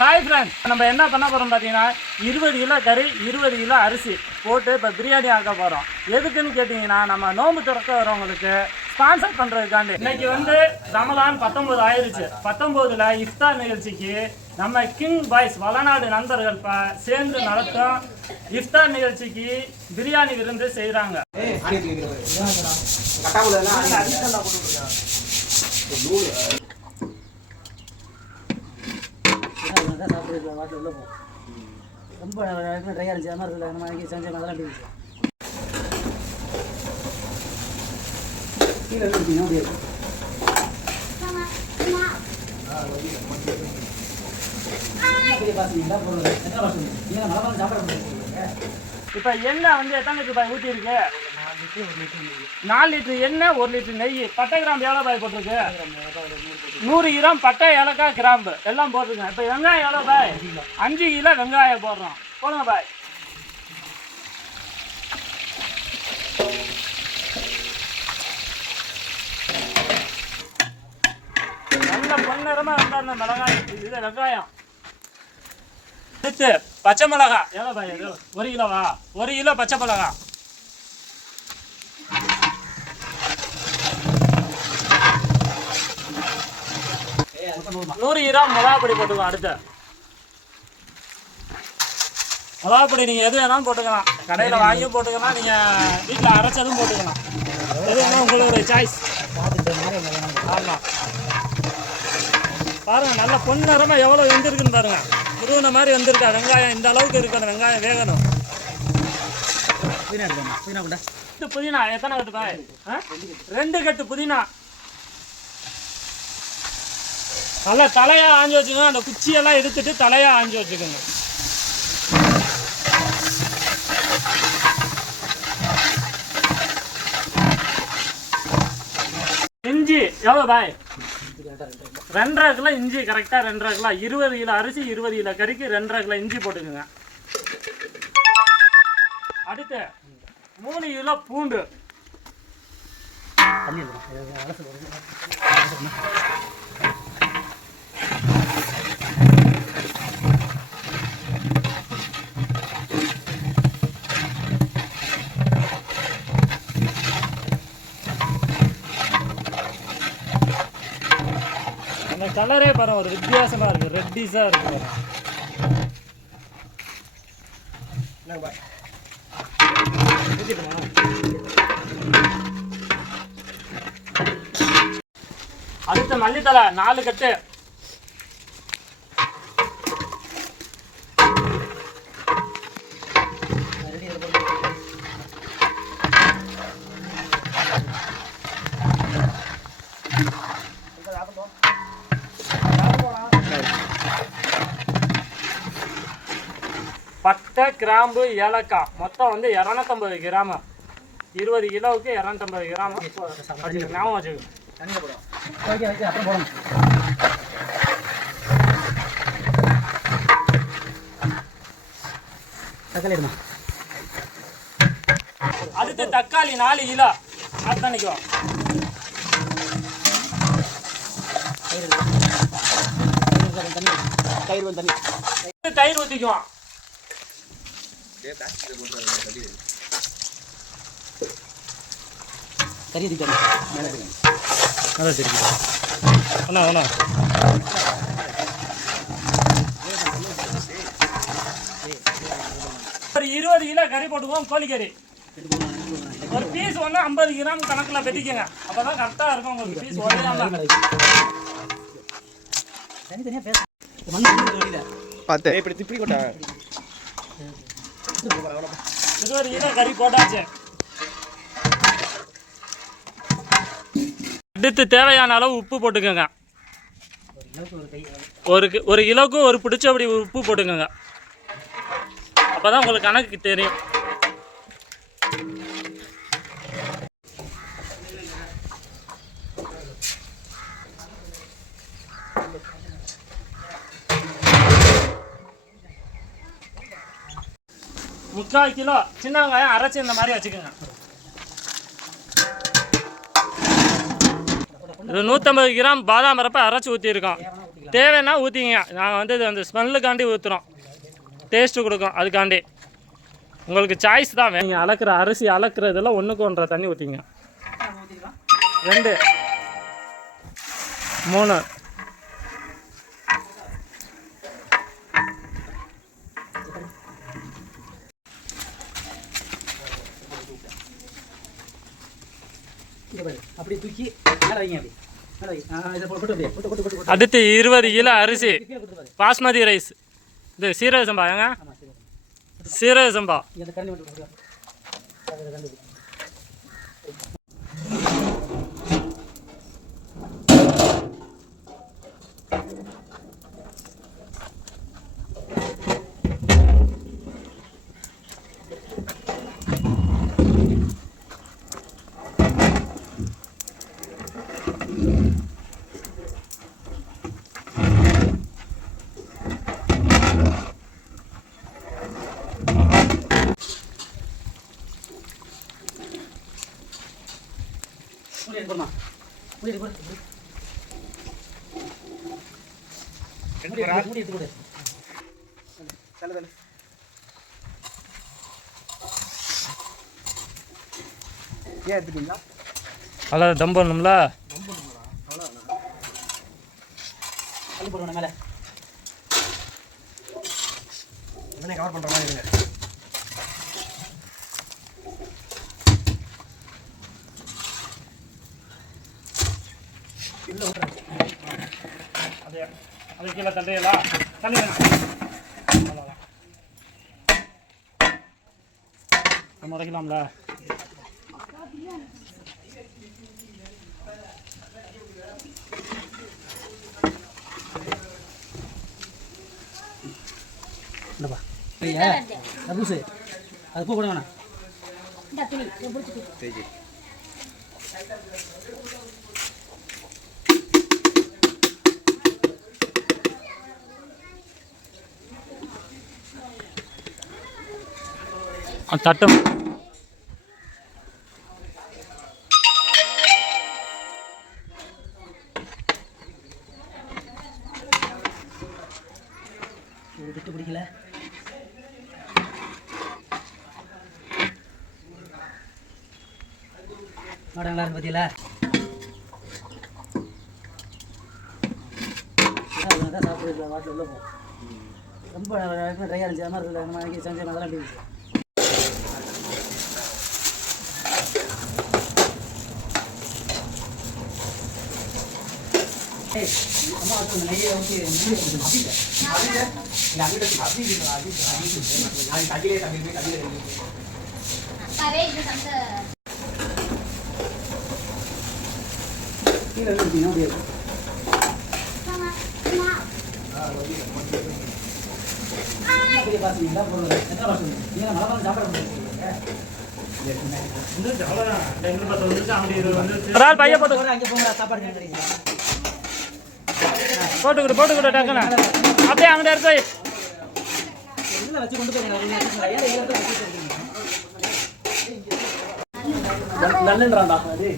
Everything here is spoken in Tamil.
ஹாய் ஃப்ரெண்ட்ஸ் நம்ம என்ன பண்ண போகிறோம் பார்த்தீங்கன்னா இருபது கிலோ கறி இருபது கிலோ அரிசி போட்டு இப்போ பிரியாணி ஆக்க போகிறோம் எதுக்குன்னு கேட்டிங்கன்னா நம்ம நோம்பு திறக்க வரவங்களுக்கு ஸ்பான்சர் பண்ணுறதுக்காண்டி இன்னைக்கு வந்து ரமலான் பத்தொம்போது ஆயிடுச்சு பத்தொம்போதில் இஃப்தார் நிகழ்ச்சிக்கு நம்ம கிங் பாய்ஸ் வளநாடு நண்பர்கள் இப்போ சேர்ந்து நடத்தும் இஃப்தார் நிகழ்ச்சிக்கு பிரியாணி விருந்து செய்கிறாங்க தான் சாப்பிட்டு வாட்டில் உள்ள போகும் ரொம்ப ட்ரையாக இருந்துச்சு அது மாதிரி இல்லை. நம்ம அன்றைக்கி செஞ்ச அதெல்லாம் இருந்துச்சு கீழே எடுத்துட்டீங்க இப்போ வந்து எத்தனை ரூபாய் ஊற்றி இருக்கு? நாலு லிட்டர் எண்ணெய் ஒரு லிட்டர் நெய். பட்டை கிராம்பு எவ்வளோ பாய் போட்டிருக்கு? நூறு கிராம் பட்டை ஏலக்காய் கிராம்பு. எல்லாம் போட்டுருங்க இப்போ வெங்காயம் எவ்வளோ பாய்? அஞ்சு கிலோ. வெங்காயம் போடுறோம். போடுங்க பாய். நல்ல பொன்னிறமா இருந்தாருந்த மிளகாய். இது வெங்காயம். அடுத்து பச்சை மிளகா எவ்வளோ பாய்? ஒரு கிலோவா? ஒரு கிலோ பச்சை மிளகா நூறு கிராம் மிளகாப்பொடி போட்டுக்கலாம் அடுத்து. மிளகாப்பொடி நீங்கள் எது வேணாலும் போட்டுக்கலாம். கடையில் வாங்கி போட்டுக்கலாம் நீங்கள் வீட்டில் அரைச்சதும் போட்டுக்கலாம். எது வேணாலும் உங்களுடைய சாய்ஸ் ஆமாம் பாருங்க நல்ல பொன்னிறமாக எவ்வளோ வெந்திருக்குன்னு பாருங்க. முருகனை மாதிரி வந்திருக்கா. வெங்காயம் இந்த அளவுக்கு இருக்கணும் வெங்காயம் வேகணும். புதினா எடுக்கணும் புதினா கூட. புதினா எத்தனை கட்டு? ரெண்டு கட்டு புதினா. நல்லா தலையாக ஆஞ்சு வச்சுக்கோங்க. அந்த குச்சியெல்லாம் எடுத்துட்டு தலையாக ஆஞ்சு வச்சுக்கோங்க. இஞ்சி எவ்வளோ பாய்? ரெண்டரை கிலோ இஞ்சி கரெக்டாக ரெண்டரை கிலோ. இருபது கிலோ அரிசி இருபது கிலோ கறிக்கு ரெண்டரை கிலோ இஞ்சி போட்டுக்கோங்க. அடுத்து மூணு கிலோ பூண்டு. அந்த கலரே பாருங்க ஒரு வித்தியாசமா இருக்கு. ரெட்டிஸா இருக்கு பாருங்க. அடுத்த மல்லித்தலை நாலு கட்டு ரெடி எடுத்து பட்டை கிராம்பு ஏலக்காய். மொத்தம் வந்து இரநூத்தம்பது கிராம். இருபது கிலோவுக்கு இரநூத்தம்பது கிராம். ஞாபகம் வச்சுக்கோ. தண்ணியில் போடும் ஓகே ஓகே அப்புறம் போடணும் தக்காளி எடுமா? அடுத்து தக்காளி நாலு கிலோ. அது தண்ணி. தயிர் தண்ணி. தயிர் ஊற்றிக்குவோம் எடுக்கணும் அதான் சரி அண்ணா அண்ணா ஒரு இருபது கிலோ கறி போட்டுக்குவோம் கோழிக்கறி ஒரு பீஸ் ஒன்று ஐம்பது கிராம் கணக்கில் வெட்டிக்கங்க. அப்போ தான் கரெக்டாக இருக்கும் உங்களுக்கு. பீஸ் உடையாம தனி பார்த்து இப்படி திப்பி கொட்டா கறி போட்டாச்சு அடுத்து தேவையான அளவு உப்பு போட்டுக்கோங்க. ஒரு ஒரு கிலோக்கும் ஒரு ஒரு பிடிச்சபடி உப்பு போட்டுக்கோங்க. அப்போ தான் உங்களுக்கு கணக்கு தெரியும். முக்கால் கிலோ சின்ன வெங்காயம் அரைச்சி இந்த மாதிரி வச்சுக்கோங்க. இது நூற்றம்பது கிராம் பாதாம் பருப்பை அரைச்சி ஊற்றிருக்கோம் தேவைன்னா ஊற்றிங்க நாங்கள் வந்து இது அந்த ஸ்மெல்லுக்காண்டி ஊற்றுறோம் டேஸ்ட்டு கொடுக்கும் அதுக்காண்டி. உங்களுக்கு சாய்ஸ் தான் வேணும். நீங்கள் அளக்குற அரிசி அளக்குறதுல ஒன்றுக்கு ஒன்றரை தண்ணி ஊற்றிங்க ரெண்டு. மூணு. அப்படியே தூக்கி மேலே வைங்க அப்படி. மேலே வை ஆ இதை போட்டு போட்டு அப்படியே போட்டு போட்டு போட்டு போட்டு அடுத்து இருபது கிலோ அரிசி. பாஸ்மதி ரைஸ். இது சீரக சம்பா ஏங்க? சீரக சம்பா. கண்ணி மட்டும் மூடி போடு மூடி எடுத்து மூடி எடுத்து போடு தலை தலை ஏன் எடுத்துட்டீங்களா அவ்வளோ தம் பண்ணணும்ல தள்ளி போடுவேன் மேலே. கவர் பண்ணுற மாதிரி இருங்க. அது கீழே தள்ளையலா தள்ளி நம்ம உடைக்கலாம்ல. இந்தப்பா இல்லையா தபூசு அது பூ போட வேணாம். தட்டம். இது விட்டு பிடிக்கல மாடு நல்லா இருக்கு பார்த்தீங்களா அதான் வாட்டில் உள்ள போகும் ரொம்ப ட்ரையாக இருந்துச்சு மாதிரி இருக்குது செஞ்ச அதெல்லாம் இருந்துச்சு ஏய், அம்மா வந்து நெய்யை ஊற்றி நெய்யை ஊற்றி கீழே ஊற்றினா அப்படியே இருக்கும் பெரிய பாசம் என்ன பொருள் எத்தனை வருஷம் நீங்கள் மழை வந்து சாப்பிட முடியாது ஒரு ஆள் பையன் போட்டு அங்கே போங்க சாப்பாடு கேட்குறீங்க போட்டுக்கிட்டு போட்டுக்கிட்டு டக்குன்னு அப்படியே அங்கே எடுத்து வை. அது